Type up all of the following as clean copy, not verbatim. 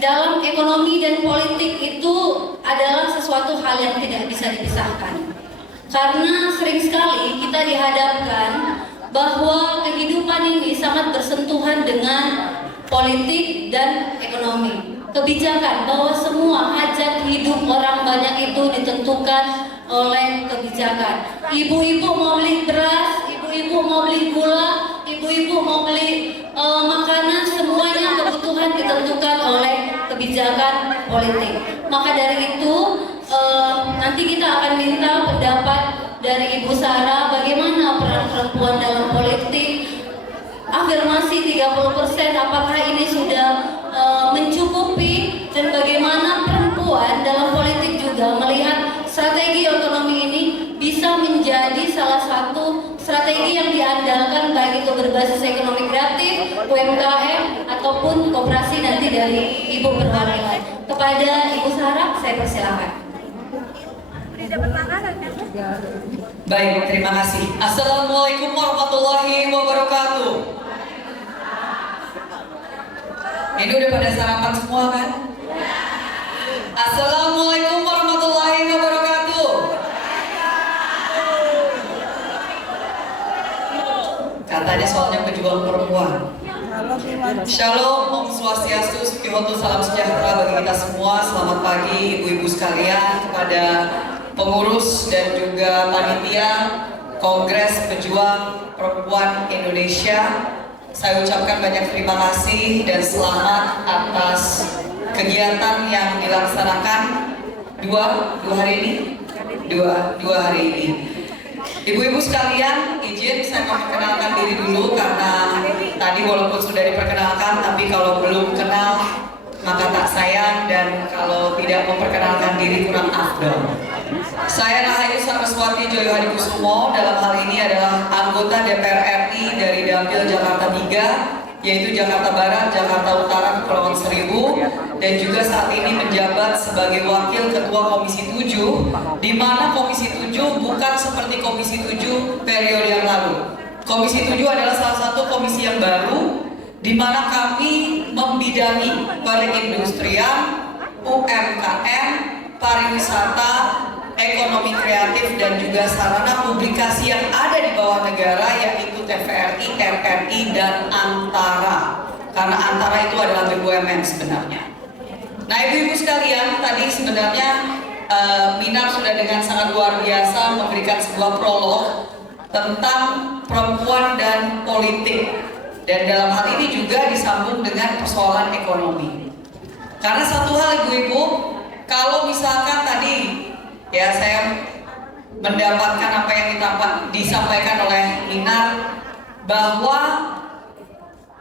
dalam ekonomi dan politik itu adalah sesuatu hal yang tidak bisa dipisahkan. Karena sering sekali kita dihadapkan bahwa kehidupan ini sangat bersentuhan dengan politik dan ekonomi. Kebijakan, bahwa semua hajat hidup orang banyak itu ditentukan oleh kebijakan. Ibu-ibu mau beli beras, ibu-ibu mau beli gula, ibu-ibu mau beli makanan, semuanya kebutuhan ditentukan oleh kebijakan politik. Maka dari itu nanti kita akan minta pendapat dari Ibu Sarah bagaimana peran perempuan dalam politik. Afirmasi 30% apakah ini sudah mencukupi, dan bagaimana perempuan dalam politik juga melihat strategi ekonomi ini bisa menjadi salah satu strategi yang diandalkan, baik itu berbasis ekonomi kreatif, UMKM ataupun koperasi nanti dari Ibu perwakilan. Kepada Ibu Sarah saya persilakan. Baik, terima kasih. Assalamualaikum warahmatullahi wabarakatuh. Ini udah pada sarapan semua kan? Assalamualaikum warahmatullahi wabarakatuh. Katanya soalnya pejuang perempuan. Shalom, Om Swastiastu, Sukihoto, salam sejahtera bagi kita semua. Selamat pagi ibu-ibu sekalian, kepada pengurus dan juga panitia Kongres Pejuang Perempuan Indonesia. Saya ucapkan banyak terima kasih dan selamat atas kegiatan yang dilaksanakan dua hari ini. Ibu-ibu sekalian, izin saya memperkenalkan diri dulu karena tadi walaupun sudah diperkenalkan, tapi kalau belum kenal maka tak sayang, dan kalau tidak memperkenalkan diri kurang afdol. Saya Rahayu Saraswati Joyo Hadikusumo, dalam hal ini adalah anggota DPR RI dari Dapil Jakarta 3, yaitu Jakarta Barat, Jakarta Utara, Kepulauan Seribu, dan juga saat ini menjabat sebagai Wakil Ketua Komisi 7, di mana Komisi 7 bukan seperti Komisi 7 periode yang lalu. Komisi 7 adalah salah satu komisi yang baru, di mana kami membidangi perindustrian, UMKM, pariwisata, ekonomi kreatif, dan juga sarana publikasi yang ada di bawah negara, yaitu TVRI, RRI, dan Antara. Karena Antara itu adalah BUMN sebenarnya. Nah, ibu-ibu sekalian, tadi sebenarnya Minar sudah dengan sangat luar biasa memberikan sebuah prolog tentang perempuan dan politik. Dan dalam hal ini juga disambung dengan persoalan ekonomi. Karena satu hal ibu-ibu, kalau misalkan tadi ya saya mendapatkan apa yang disampaikan oleh Minar, bahwa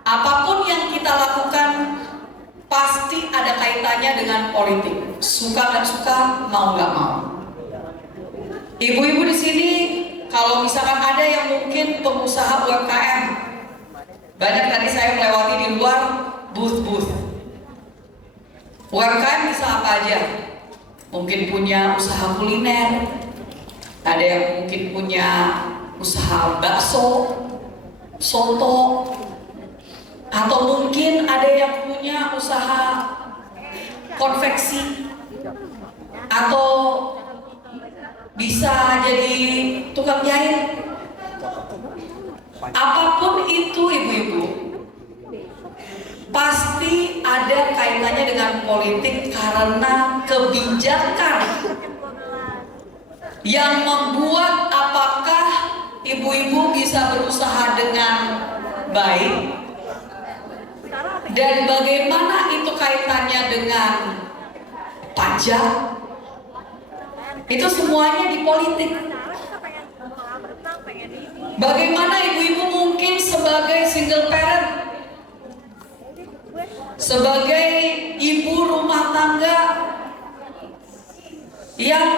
apapun yang kita lakukan pasti ada kaitannya dengan politik, suka nggak suka, mau nggak mau. Ibu-ibu di sini, kalau misalkan ada yang mungkin pengusaha UMKM, banyak tadi saya melewati di luar booth-booth. UMKM bisa apa aja? Mungkin punya usaha kuliner, ada yang mungkin punya usaha bakso, soto, atau mungkin ada yang punya usaha konveksi, atau bisa jadi tukang jahit. Apapun itu ibu-ibu, pasti ada kaitannya dengan politik, karena kebijakan yang membuat apakah ibu-ibu bisa berusaha dengan baik, dan bagaimana itu kaitannya dengan pajak, itu semuanya di politik. Bagaimana ibu-ibu mungkin sebagai single parent, sebagai ibu rumah tangga yang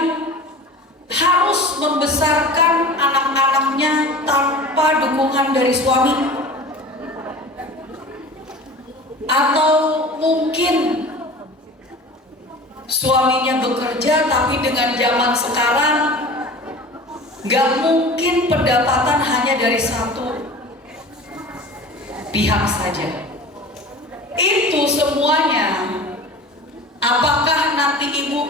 harus membesarkan anak-anaknya tanpa dukungan dari suami, atau mungkin suaminya bekerja tapi dengan zaman sekarang gak mungkin pendapatan hanya dari satu pihak saja. Itu semuanya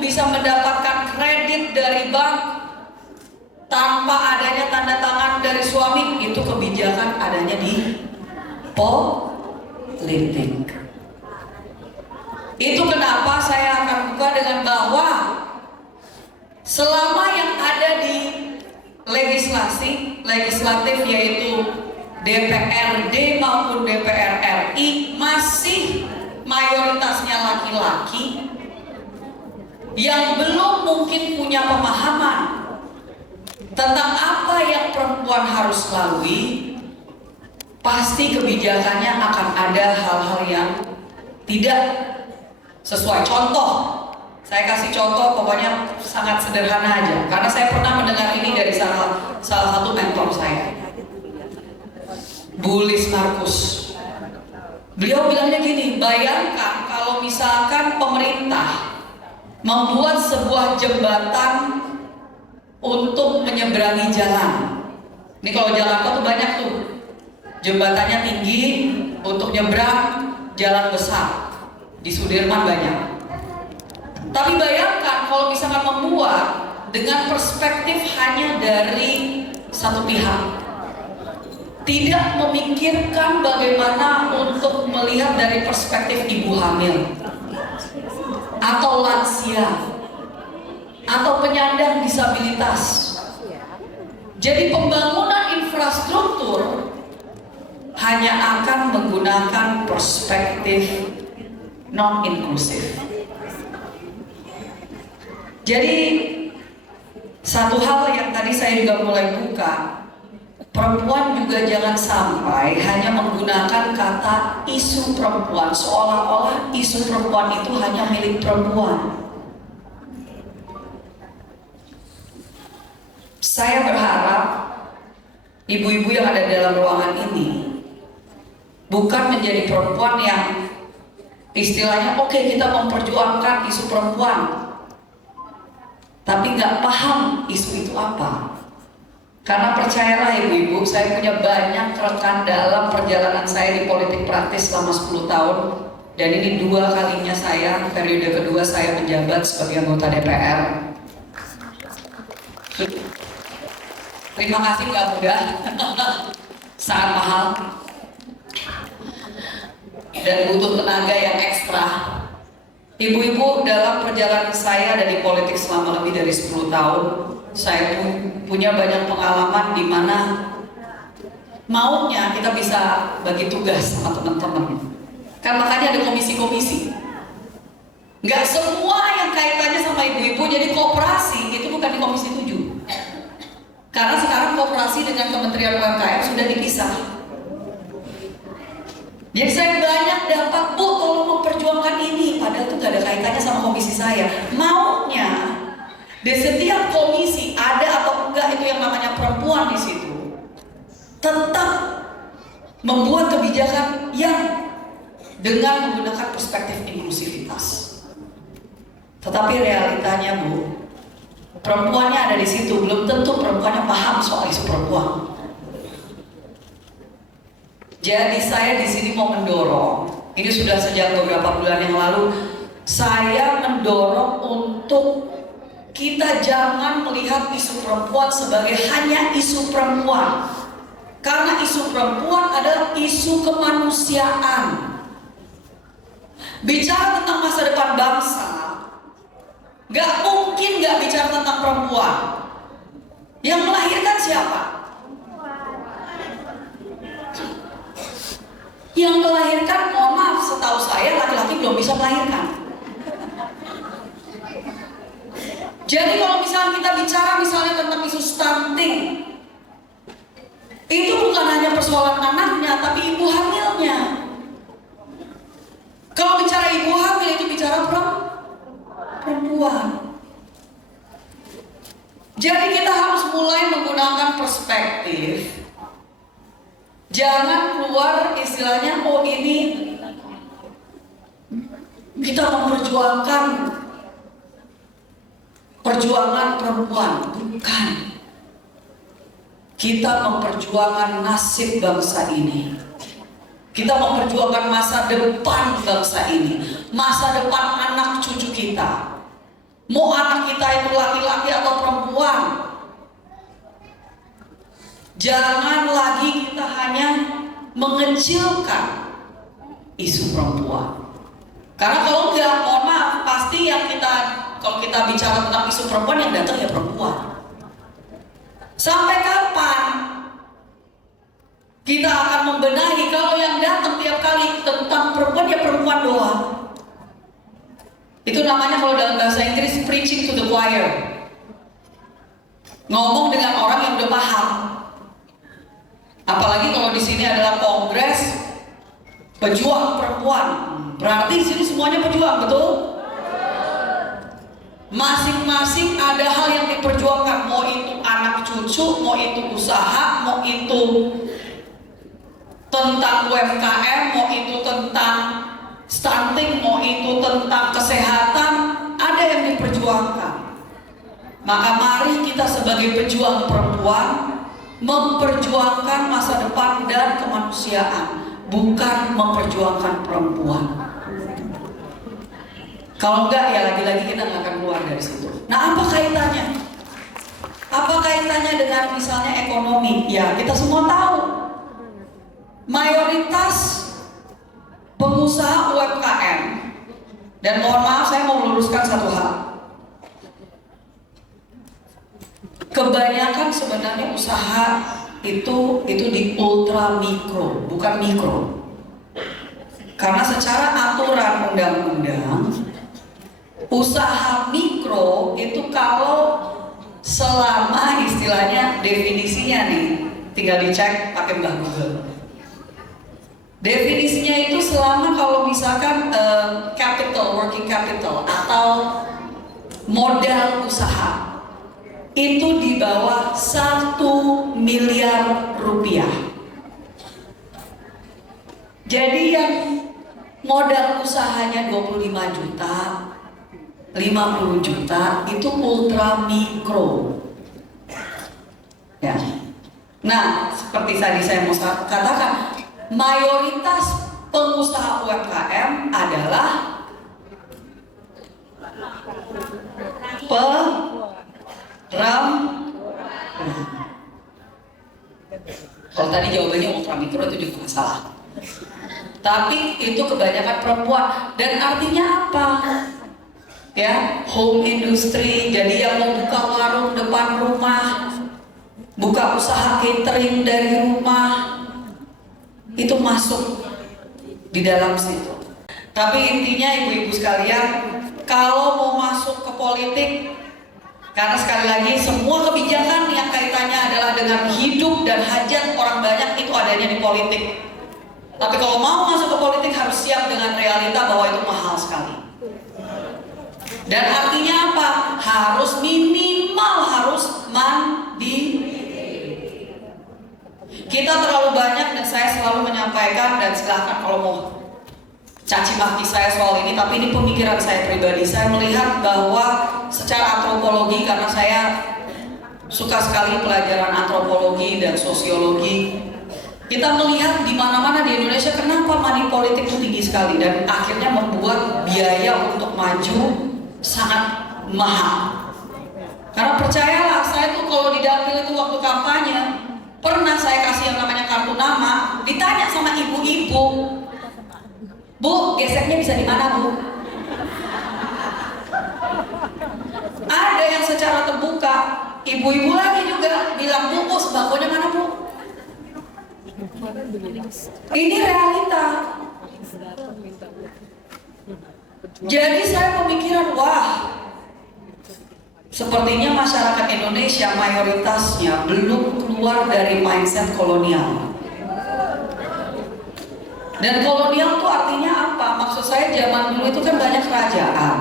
bisa mendapatkan kredit dari bank tanpa adanya tanda tangan dari suami, itu kebijakan adanya di politik. Itu kenapa saya akan buka dengan bahwa selama yang ada di legislatif yaitu DPRD maupun DPR RI masih mayoritasnya laki-laki yang belum mungkin punya pemahaman tentang apa yang perempuan harus lalui, pasti kebijakannya akan ada hal-hal yang tidak sesuai. Contoh, saya kasih contoh pokoknya sangat sederhana aja, karena saya pernah mendengar ini dari salah satu mentor saya, Bu Lis Markus. Beliau bilangnya gini, bayangkan kalau misalkan pemerintah membuat sebuah jembatan untuk menyeberangi jalan. Ini kalau Jakarta tuh banyak tuh, jembatannya tinggi untuk nyebrang jalan besar. Di Sudirman banyak. Tapi bayangkan kalau misalkan membuat dengan perspektif hanya dari satu pihak, tidak memikirkan bagaimana untuk melihat dari perspektif ibu hamil atau lansia atau penyandang disabilitas. Jadi pembangunan infrastruktur hanya akan menggunakan perspektif non-inklusif. Jadi satu hal yang tadi saya juga mulai buka, perempuan juga jangan sampai hanya menggunakan kata isu perempuan, seolah-olah isu perempuan itu hanya milik perempuan. Saya berharap ibu-ibu yang ada dalam ruangan ini bukan menjadi perempuan yang istilahnya oke, kita memperjuangkan isu perempuan, tapi nggak paham isu itu apa. Karena percayalah ibu-ibu, saya punya banyak rekan dalam perjalanan saya di politik praktis selama 10 tahun, dan ini 2 kalinya saya, periode kedua saya menjabat sebagai anggota DPR. Terima kasih, nggak mudah, sangat mahal, dan butuh tenaga yang ekstra. Ibu-ibu, dalam perjalanan saya dari politik selama lebih dari 10 tahun, saya punya banyak pengalaman di mana maunya kita bisa bagi tugas sama teman-teman. Kan makanya ada komisi-komisi. Nggak semua yang kaitannya sama ibu-ibu jadi koperasi, itu bukan di komisi 7. Karena sekarang koperasi dengan Kementerian UMKM sudah dipisah. Jadi saya banyak dapat, Bu, tolong memperjuangkan ini, padahal itu gak ada kaitannya sama komisi saya. Maunya di setiap komisi ada atau enggak itu yang namanya perempuan di situ, tetap membuat kebijakan yang dengan menggunakan perspektif inklusivitas. Tetapi realitanya, Bu, perempuannya ada di situ, belum tentu perempuannya paham soal isu perempuan. Jadi saya di sini mau mendorong, ini sudah sejak beberapa bulan yang lalu, saya mendorong untuk kita jangan melihat isu perempuan sebagai hanya isu perempuan. Karena isu perempuan adalah isu kemanusiaan. Bicara tentang masa depan bangsa, gak mungkin gak bicara tentang perempuan. Yang melahirkan siapa? Yang melahirkan, mohon maaf, setahu saya laki-laki belum bisa melahirkan. Jadi kalau misalnya kita bicara misalnya tentang isu stunting, itu bukan hanya persoalan anaknya, tapi ibu hamilnya. Kalau bicara ibu hamil itu bicara perempuan. Jadi kita harus mulai menggunakan perspektif. Jangan keluar istilahnya, oh ini kita memperjuangkan perjuangan perempuan. Bukan. Kita memperjuangkan nasib bangsa ini. Kita memperjuangkan masa depan bangsa ini. Masa depan anak cucu kita. Mau anak kita itu laki-laki atau perempuan, jangan lagi kita hanya mengecilkan isu perempuan. Karena kalau enggak, mohon maaf, pasti kalau kita bicara tentang isu perempuan yang datang ya perempuan. Sampai kapan kita akan membenahi kalau yang datang tiap kali tentang perempuan ya perempuan doang? Itu namanya kalau dalam bahasa Inggris preaching to the choir. Ngomong dengan orang yang udah paham. Apalagi kalau di sini adalah kongres pejuang perempuan. Berarti di sini semuanya pejuang, betul? Masing-masing ada hal yang diperjuangkan, mau itu anak cucu, mau itu usaha, mau itu tentang UMKM, mau itu tentang stunting, mau itu tentang kesehatan, ada yang diperjuangkan. Maka mari kita sebagai pejuang perempuan memperjuangkan masa depan dan kemanusiaan, bukan memperjuangkan perempuan. Kalau enggak ya lagi-lagi kita nggak akan keluar dari situ. Nah, apa kaitannya? Apa kaitannya dengan misalnya ekonomi? Ya, kita semua tahu mayoritas pengusaha UMKM, dan mohon maaf saya mau meluruskan satu hal. Kebanyakan sebenarnya usaha itu di ultra mikro, bukan mikro. Karena secara aturan undang-undang, usaha mikro itu kalau selama istilahnya definisinya nih, tinggal dicek pakai Mbah Google. Definisinya itu selama kalau misalkan capital, working capital atau modal usaha itu di bawah 1 miliar rupiah. Jadi yang modal usahanya 25 juta, 50 juta itu ultra mikro. Ya. Nah, seperti tadi saya mau katakan, mayoritas pengusaha UMKM adalah kalau tadi jawabannya ultra mikro itu juga nggak salah. Tapi itu kebanyakan perempuan. Dan artinya apa? Ya, home industry. Jadi yang mau buka warung depan rumah, buka usaha catering dari rumah, itu masuk di dalam situ. Tapi intinya ibu-ibu sekalian, kalau mau masuk ke politik, karena sekali lagi semua kebijakan yang kaitannya adalah dengan hidup dan hajat orang banyak itu adanya di politik. Tapi kalau mau masuk ke politik harus siap dengan realita bahwa itu mahal sekali. Dan artinya apa? Harus minimal harus mandiri. Kita terlalu banyak, dan saya selalu menyampaikan, dan silahkan kalau mau caci maki saya soal ini, tapi ini pemikiran saya pribadi. Saya melihat bahwa secara antropologi, karena saya suka sekali pelajaran antropologi dan sosiologi, kita melihat di mana-mana di Indonesia kenapa money politik itu tinggi sekali dan akhirnya membuat biaya untuk maju sangat mahal. Karena percayalah, saya tuh kalau di dapil itu waktu kampanye, pernah saya kasih yang namanya kartu nama, ditanya sama ibu-ibu, Bu, geseknya bisa di mana, Bu? Ada yang secara terbuka, ibu-ibu lagi juga bilang, Bu, sembakonya mana, Bu? Ini realita. Jadi saya pemikiran, wah, sepertinya masyarakat Indonesia mayoritasnya belum keluar dari mindset kolonial. Dan kolonial itu artinya apa? Maksud saya zaman dulu itu kan banyak kerajaan.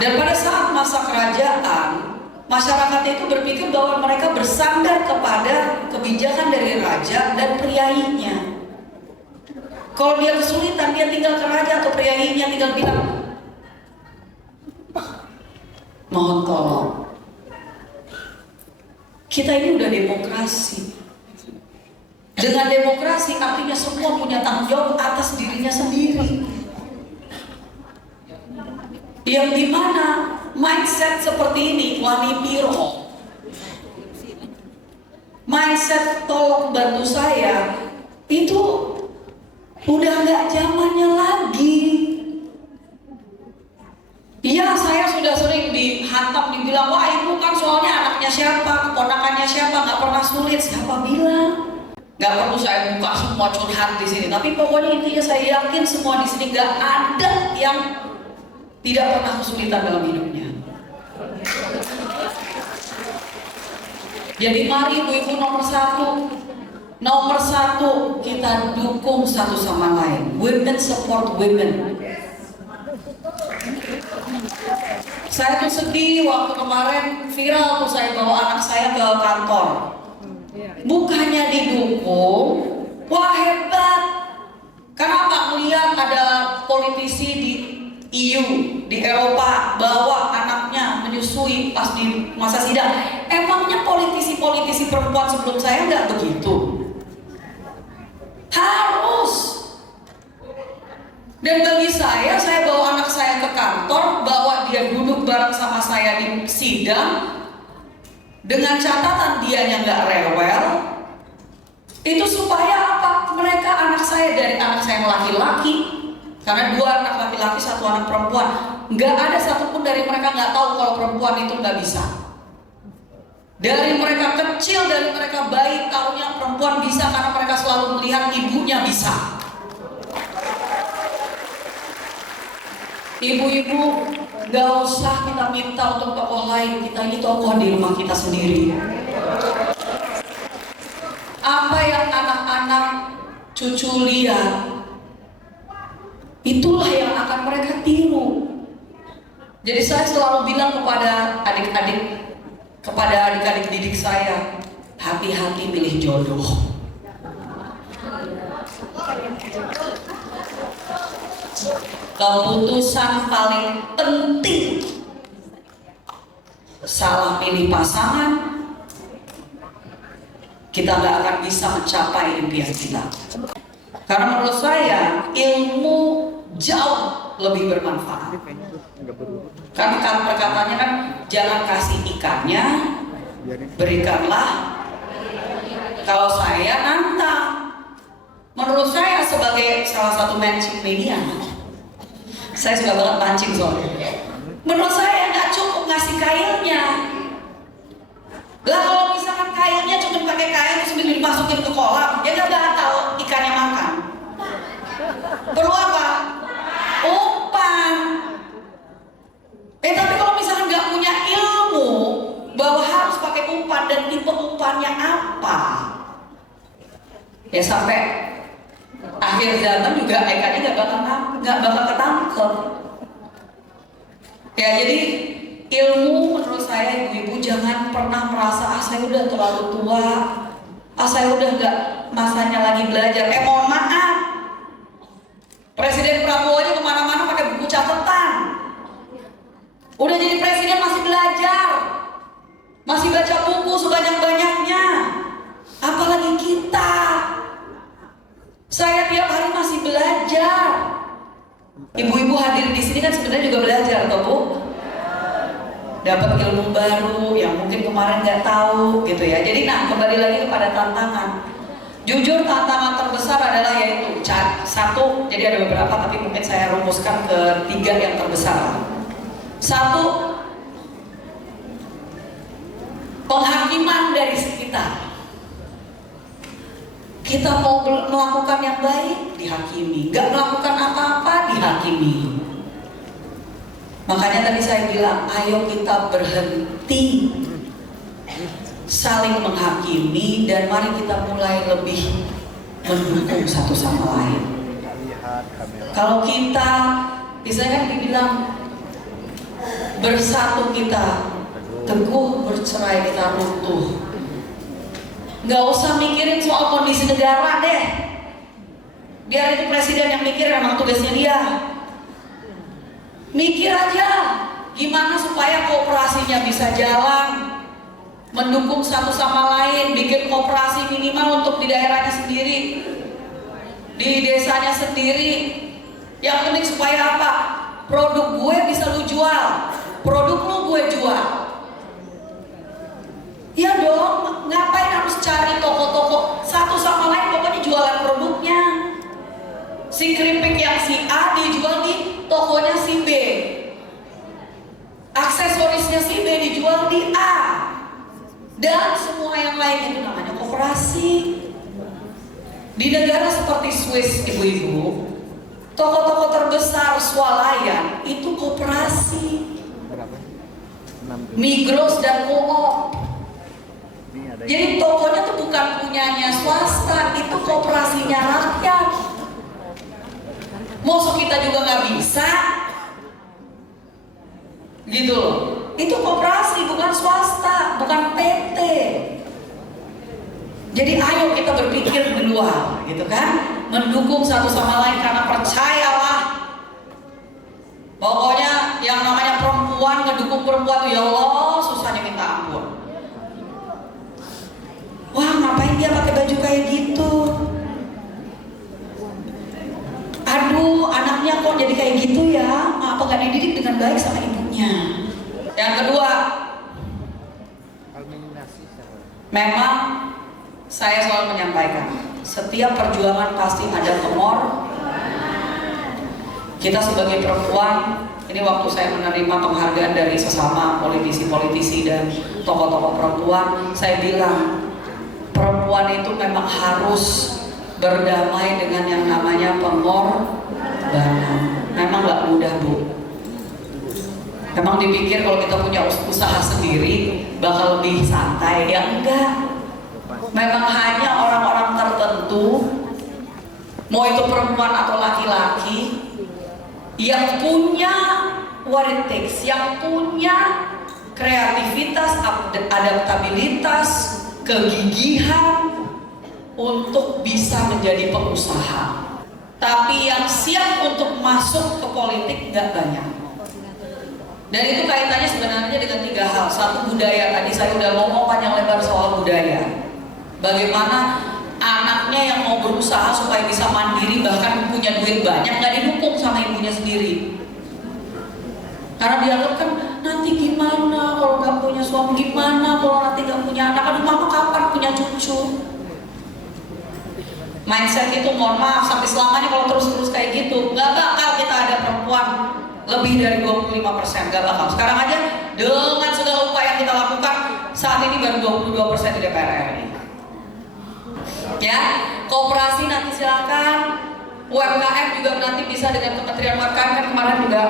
Dan pada saat masa kerajaan, masyarakatnya itu berpikir bahwa mereka bersandar kepada kebijakan dari raja dan priainya. Kalau dia kesulitan, dia tinggal ke raja atau priainya, tinggal bilang, mohon tolong. Kita ini udah demokrasi. Dengan demokrasi artinya semua punya tanggung jawab atas dirinya sendiri. Yang dimana mindset seperti ini wani piro, mindset tolong bantu saya itu udah nggak zamannya lagi. Iya, saya sudah sering dihantam, dibilang, wah ibu kan soalnya anaknya siapa, keponakannya siapa, nggak pernah sulit. Siapa bilang? Nggak perlu saya buka semua curhat di sini, tapi pokoknya intinya saya yakin semua di sini nggak ada yang tidak pernah kesulitan dalam hidupnya. Jadi mari ibu-ibu nomor satu kita dukung satu sama lain. Women support women. Saya tuh sedih waktu kemarin viral tuh saya bawa anak saya ke kantor. Bukannya didukung, wah hebat. Kenapa melihat ada politisi di EU, di Eropa bawa anaknya menyusui pas di masa sidang. Emangnya politisi-politisi perempuan sebelum saya nggak begitu? Harus. Dan bagi saya bawa anak saya ke kantor, bawa dia duduk bareng sama saya di sidang, dengan catatan dianya nggak rewel, itu supaya apa? Mereka anak saya dari anak saya yang laki-laki, karena 2 anak laki-laki, 1 anak perempuan, nggak ada satupun dari mereka nggak tahu kalau perempuan itu nggak bisa. Dari mereka kecil, dari mereka bayi, tahunya perempuan bisa karena mereka selalu melihat ibunya bisa. Ibu-ibu, gak usah kita minta untuk tokoh lain, kita ini tokoh di rumah kita sendiri. Apa yang anak-anak cucu lihat, itulah yang akan mereka tiru. Jadi saya selalu bilang kepada adik-adik didik saya, hati-hati pilih jodoh. Keputusan paling penting, salah pilih pasangan, kita nggak akan bisa mencapai impian kita. Karena menurut saya ilmu jauh lebih bermanfaat. Karena kan perkataannya kan jangan kasih ikannya, berikanlah. Kalau saya nantang, menurut saya sebagai salah satu mancing media, saya suka banget mancing soalnya. Menurut saya nggak cukup ngasih kailnya. Lah kalau misalkan kailnya cuma pakai kail terus dimasukin ke kolam, ya nggak bakal ikannya makan. Perlu apa? Umpan. Tapi kalau misalkan nggak punya ilmu bahwa harus pakai umpan dan tipe umpannya apa, ya sampai akhir zaman juga ikannya nggak bakal ketangkep. Ya jadi ilmu menurut saya ibu-ibu jangan pernah merasa saya udah terlalu tua, saya udah nggak masanya lagi belajar. Mohon maaf, Presiden Prabowo aja kemana-mana pakai buku catatan. Udah jadi presiden masih belajar, masih baca buku sebanyak-banyaknya. Apalagi kita. Saya tiap hari masih belajar. Ibu-ibu hadir di sini kan sebenarnya juga belajar, toh Bu? Dapat ilmu baru yang mungkin kemarin nggak tahu, gitu ya. Jadi, kembali lagi kepada tantangan. Jujur tantangan terbesar adalah yaitu satu. Jadi ada beberapa, tapi mungkin saya rumuskan ke 3 yang terbesar. 1, penghakiman dari sekitar. Kita mau melakukan yang baik, dihakimi. Gak melakukan apa-apa, dihakimi. Makanya tadi saya bilang, ayo kita berhenti saling menghakimi dan mari kita mulai lebih mendukung satu sama lain. Kalau kita, biasanya kan dibilang, bersatu kita teguh, bercerai kita runtuh. Nggak usah mikirin soal kondisi negara deh. Biar itu presiden yang mikir, memang tugasnya dia. Mikir aja gimana supaya kooperasinya bisa jalan, mendukung satu sama lain, bikin kooperasi minimal untuk di daerahnya sendiri, di desanya sendiri. Yang penting supaya apa? produk gue bisa lu jual, produk lu gue jual. Ya dong, ngapain harus cari toko-toko satu sama lain, pokoknya jualan produknya. Si keripik yang si A dijual di tokonya si B, aksesorisnya si B dijual di A, dan semua yang lain itu namanya koperasi. Di negara seperti Swiss, ibu-ibu, toko-toko terbesar swalayan itu koperasi, Migros dan Co-op. Jadi tokonya tuh bukan punyanya swasta, itu koperasinya rakyat. Masa kita juga nggak bisa, gitu loh. Itu koperasi, bukan swasta, bukan PT. Jadi ayo kita berpikir di luar, gitu kan? Mendukung satu sama lain, karena percayalah, pokoknya yang namanya perempuan ngedukung perempuan tuh ya Allah susahnya minta ampun. Wah, ngapain dia pakai baju kayak gitu? Aduh, anaknya kok jadi kayak gitu ya? Apa gak dididik dengan baik sama ibunya? Yang kedua, memang saya selalu menyampaikan, setiap perjuangan pasti ada temor. Kita sebagai perempuan, ini waktu saya menerima penghargaan dari sesama politisi-politisi dan tokoh-tokoh perempuan, saya bilang, perempuan itu memang harus berdamai dengan yang namanya pengorbanan. Memang gak mudah, Bu. Memang dipikir kalau kita punya usaha sendiri bakal lebih santai, ya enggak. Memang hanya orang-orang tertentu, mau itu perempuan atau laki-laki, yang punya what it takes, yang punya kreativitas, adaptabilitas, kegigihan untuk bisa menjadi pengusaha. Tapi yang siap untuk masuk ke politik gak banyak. Dan itu kaitannya sebenarnya dengan 3 hal. Satu, budaya. Tadi saya udah ngomong panjang lebar soal budaya. Bagaimana anaknya yang mau berusaha supaya bisa mandiri, bahkan punya duit banyak, gak didukung sama ibunya sendiri. Karena dianggap kan, nanti gimana kalau gak punya suami, gimana kalau nanti gak punya anak, aduh mama kapan punya cucu. Mindset itu, mohon maaf, sampai selamanya kalau terus-terus kayak gitu, gak bakal kita ada perempuan lebih dari 25%, gak bakal. Sekarang aja dengan segala upaya yang kita lakukan, saat ini baru 22% di DPR RI. Ya, koperasi nanti silakan, UMKM juga nanti bisa dengan Kementerian UMKM, kan kemarin juga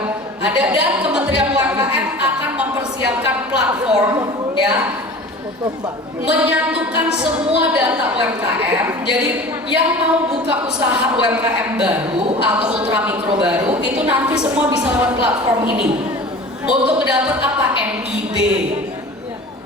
ada, dan Kementerian UMKM akan mempersiapkan platform, ya, menyatukan semua data UMKM. Jadi yang mau buka usaha UMKM baru atau ultramikro baru itu nanti semua bisa lewat platform ini. Untuk mendapat apa? NIB.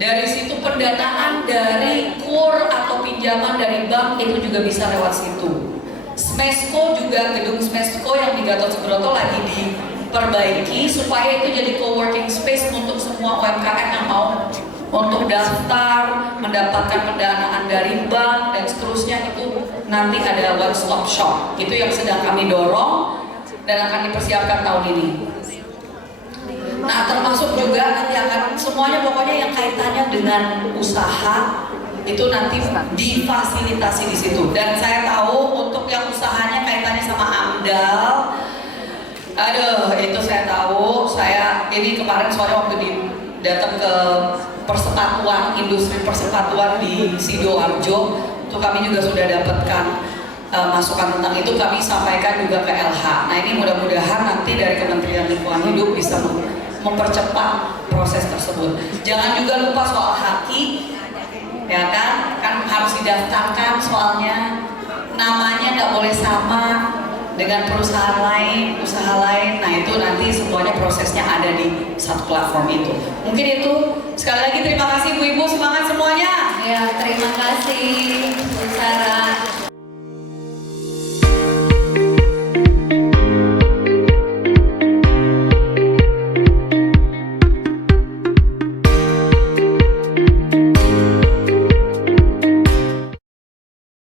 Dari situ pendanaan dari KUR atau pinjaman dari bank itu juga bisa lewat situ. Smesco juga, gedung Smesco yang di Gatot Subroto lagi diperbaiki supaya itu jadi co-working space untuk semua UMKM yang mau untuk daftar, mendapatkan pendanaan dari bank dan seterusnya. Itu nanti ada one stop shop. Itu yang sedang kami dorong dan akan dipersiapkan tahun ini. Nah, termasuk juga nanti akan semuanya pokoknya yang kaitannya dengan usaha itu nanti difasilitasi di situ. Dan saya tahu untuk yang usahanya kaitannya sama AMDAL, aduh itu saya tahu. Saya ini kemarin soalnya waktu datang ke persepatuan, industri persepatuan di Sidoarjo, itu kami juga sudah dapatkan masukan tentang itu, kami sampaikan juga ke LH. Nah ini mudah-mudahan nanti dari Kementerian Lingkungan Hidup bisa mempercepat proses tersebut. Jangan juga lupa soal haki, ya kan harus didaftarkan, soalnya namanya nggak boleh sama dengan perusahaan lain, usaha lain. Nah itu nanti semuanya prosesnya ada di satu platform itu. Mungkin itu. Sekali lagi terima kasih Bu Ibu, semangat semuanya. Ya, terima kasih Bu Sarah.